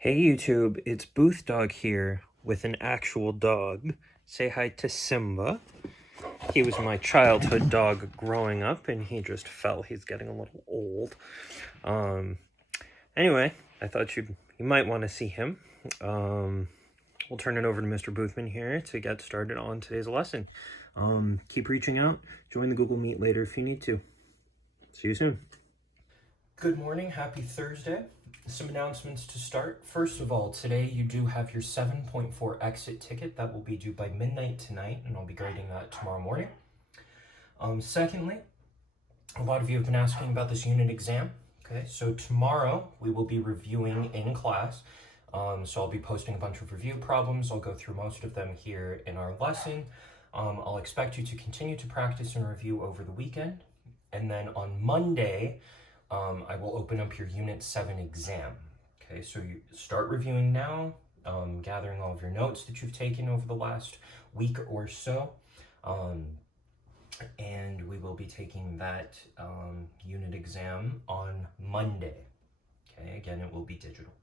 Hey YouTube, it's Booth Dog here with an actual dog. Say hi to Simba. He was my childhood dog growing up and he just fell. He's getting a little old. Anyway, I thought you might want to see him. We'll turn it over to Mr. Boothman here to get started on today's lesson. Keep reaching out. Join the Google Meet later if you need to. See you soon. Good morning, happy Thursday. Some announcements to start. First of all, today you do have your 7.4 exit ticket that will be due by midnight tonight, and I'll be grading that tomorrow morning. Secondly, a lot of you have been asking about this unit exam. Okay, so tomorrow we will be reviewing in class. So I'll be posting a bunch of review problems. I'll go through most of them here in our lesson. I'll expect you to continue to practice and review over the weekend. And then on Monday, I will open up your Unit 7 exam. Okay, so you start reviewing now, gathering all of your notes that you've taken over the last week or so. And we will be taking that unit exam on Monday. Okay, again, it will be digital.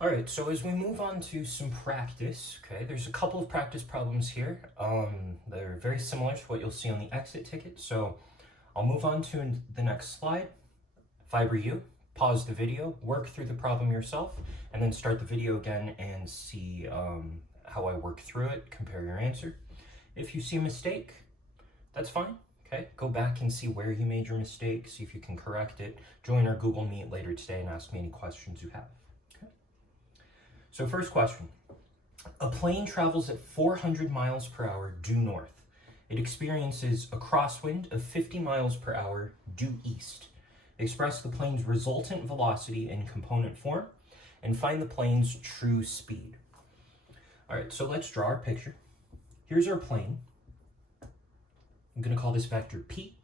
All right, so as we move on to some practice, okay, there's a couple of practice problems here. They're very similar to what you'll see on the exit ticket. So I'll move on to the next slide. If I were you, pause the video, work through the problem yourself, and then start the video again and see how I work through it, compare your answer. If you see a mistake, that's fine, okay? Go back and see where you made your mistake, see if you can correct it. Join our Google Meet later today and ask me any questions you have, okay? So first question. A plane travels at 400 miles per hour due north. It experiences a crosswind of 50 miles per hour due east. Express the plane's resultant velocity in component form and find the plane's true speed. All right, so let's draw our picture. Here's our plane. I'm going to call this vector P,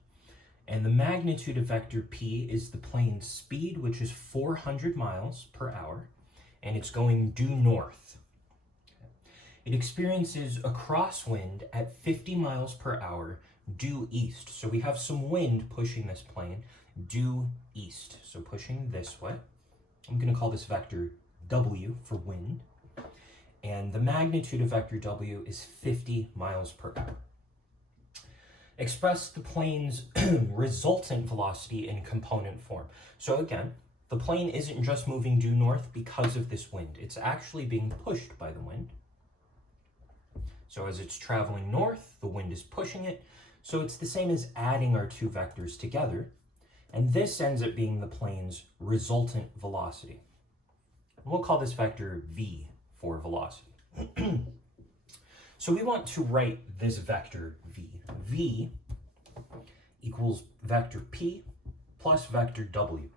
and the magnitude of vector P is the plane's speed, which is 400 miles per hour, and it's going due north. It experiences a crosswind at 50 miles per hour due east. So we have some wind pushing this plane due east. So pushing this way. I'm going to call this vector W for wind. And the magnitude of vector W is 50 miles per hour. Express the plane's resultant velocity in component form. So again, the plane isn't just moving due north because of this wind. It's actually being pushed by the wind. So as it's traveling north, the wind is pushing it. So it's the same as adding our two vectors together. And this ends up being the plane's resultant velocity. We'll call this vector V for velocity. So we want to write this vector V. V equals vector P plus vector W.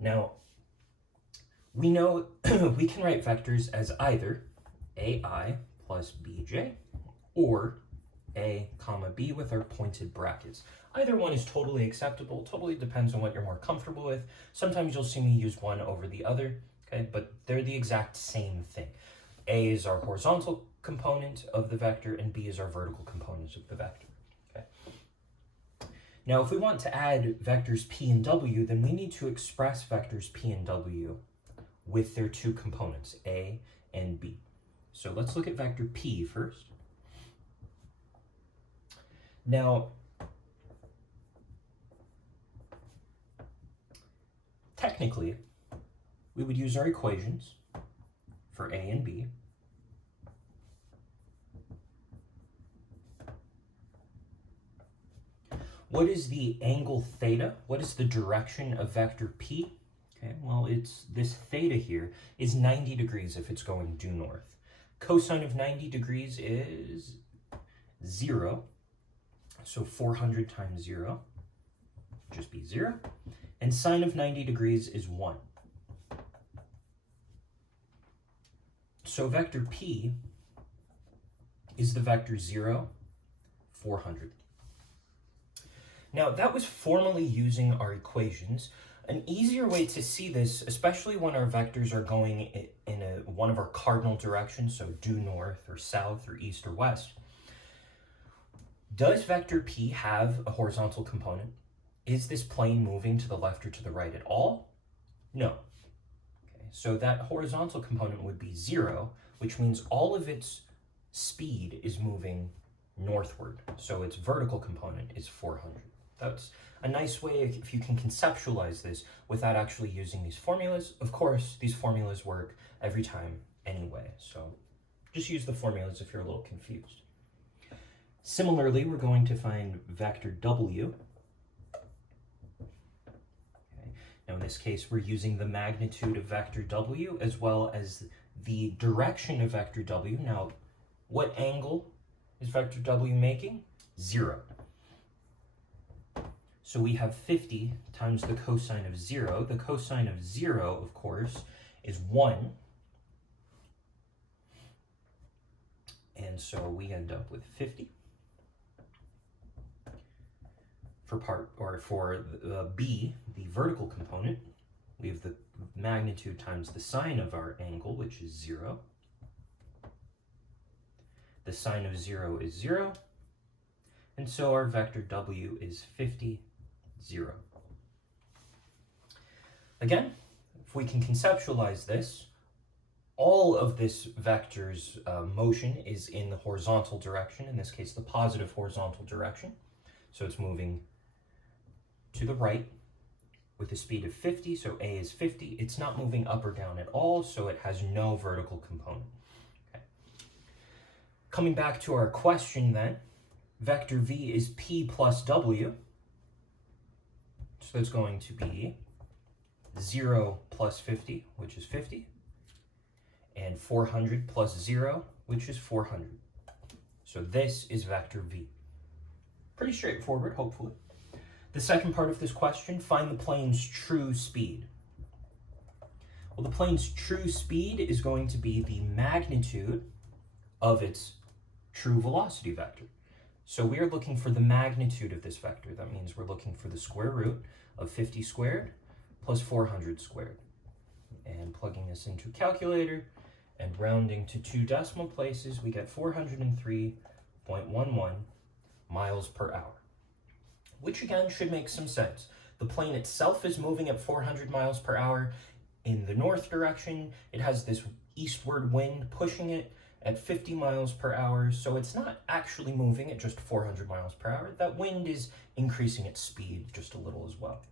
Now, we know we can write vectors as either AI plus BJ or A comma B with our pointed brackets. Either one is totally acceptable, totally depends on what you're more comfortable with. Sometimes you'll see me use one over the other, okay, but they're the exact same thing. A is our horizontal component of the vector and B is our vertical component of the vector, okay? Now, if we want to add vectors P and W, then we need to express vectors P and W with their two components, A and B. So let's look at vector P first. Now, technically, we would use our equations for A and B. What is the angle theta? What is the direction of vector P? Okay, well, it's this theta here is 90 degrees if it's going due north. Cosine of 90 degrees is 0. So 400 times 0 would just be 0. And sine of 90 degrees is 1. So vector P is the vector 0, 400. Now, that was formally using our equations. An easier way to see this, especially when our vectors are going in one of our cardinal directions, so due north or south or east or west, does vector P have a horizontal component? Is this plane moving to the left or to the right at all? No. So that horizontal component would be 0, which means all of its speed is moving northward. So its vertical component is 400. That's a nice way if you can conceptualize this without actually using these formulas. Of course, these formulas work every time anyway, so just use the formulas if you're a little confused. Similarly, we're going to find vector W. Okay. Now in this case, we're using the magnitude of vector W as well as the direction of vector W. Now, what angle is vector W making? 0. So we have 50 times the cosine of 0. The cosine of 0, of course, is 1. And so we end up with 50. For B, the vertical component, we have the magnitude times the sine of our angle, which is 0. The sine of 0 is 0. And so our vector W is 50, 0. Again, if we can conceptualize this, all of this vector's motion is in the horizontal direction, in this case the positive horizontal direction. So it's moving to the right with a speed of 50, so A is 50. It's not moving up or down at all, so it has no vertical component. Okay. Coming back to our question then, vector V is P plus W. So it's going to be 0 plus 50, which is 50, and 400 plus 0, which is 400. So this is vector V. Pretty straightforward, hopefully. The second part of this question, find the plane's true speed. Well, the plane's true speed is going to be the magnitude of its true velocity vector. So we are looking for the magnitude of this vector. That means we're looking for the square root of 50 squared plus 400 squared. And plugging this into a calculator and rounding to 2 decimal places, we get 403.11 miles per hour, which again should make some sense. The plane itself is moving at 400 miles per hour in the north direction. It has this eastward wind pushing it at 50 miles per hour, so it's not actually moving at just 400 miles per hour. That wind is increasing its speed just a little as well.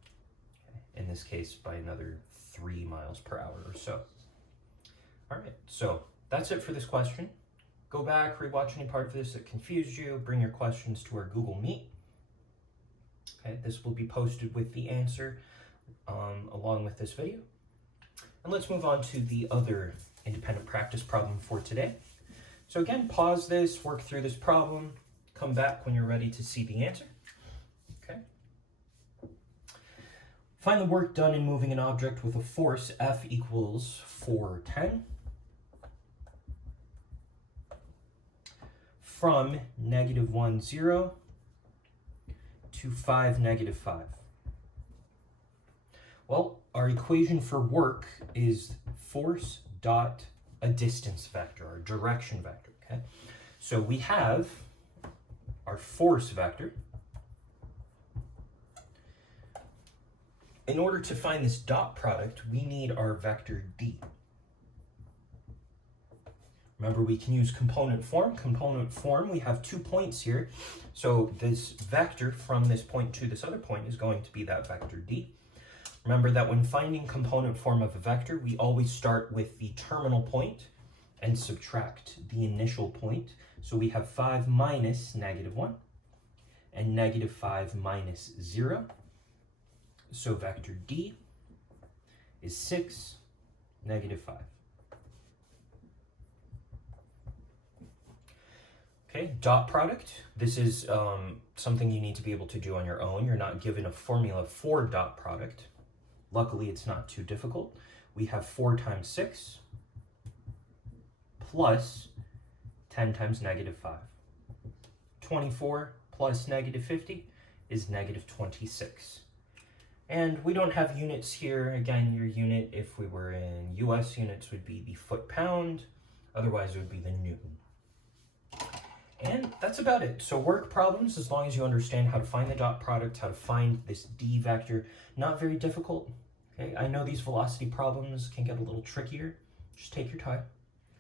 Okay. In this case, by another 3 miles per hour or so. All right, so that's it for this question. Go back, rewatch any part of this that confused you, bring your questions to our Google Meet. Okay, this will be posted with the answer along with this video. And let's move on to the other independent practice problem for today. So again, pause this, work through this problem, come back when you're ready to see the answer. Okay. Find the work done in moving an object with a force F equals 410 from -1, 0 to 5, -5. Well, our equation for work is force dot a distance vector, or direction vector, okay? So we have our force vector. In order to find this dot product, we need our vector D. Remember, we can use component form. Component form, we have 2 points here. So this vector from this point to this other point is going to be that vector D. Remember that when finding component form of a vector, we always start with the terminal point and subtract the initial point. So we have 5 minus -1 and -5 minus 0. So vector D is 6, -5. Okay, dot product. This is something you need to be able to do on your own. You're not given a formula for dot product. Luckily, it's not too difficult. We have 4 times 6 plus 10 times -5. 24 plus -50 is -26. And we don't have units here. Again, your unit, if we were in US units, would be the foot-pound. Otherwise, it would be the newton. And that's about it. So work problems, as long as you understand how to find the dot product, how to find this D vector, not very difficult. Okay, I know these velocity problems can get a little trickier. Just take your time.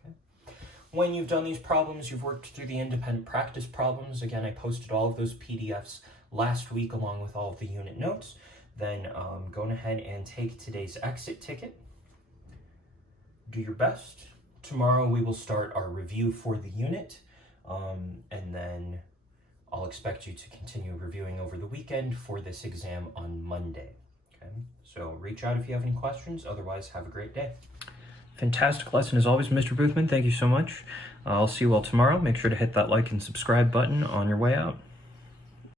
Okay? When you've done these problems, you've worked through the independent practice problems. Again, I posted all of those PDFs last week along with all of the unit notes. Then go ahead and take today's exit ticket. Do your best. Tomorrow we will start our review for the unit, and then I'll expect you to continue reviewing over the weekend for this exam on Monday. Okay, so reach out if you have any questions. Otherwise, have a great day. Fantastic lesson as always, Mr. Boothman. Thank you so much. I'll see you all tomorrow. Make sure to hit that like and subscribe button on your way out.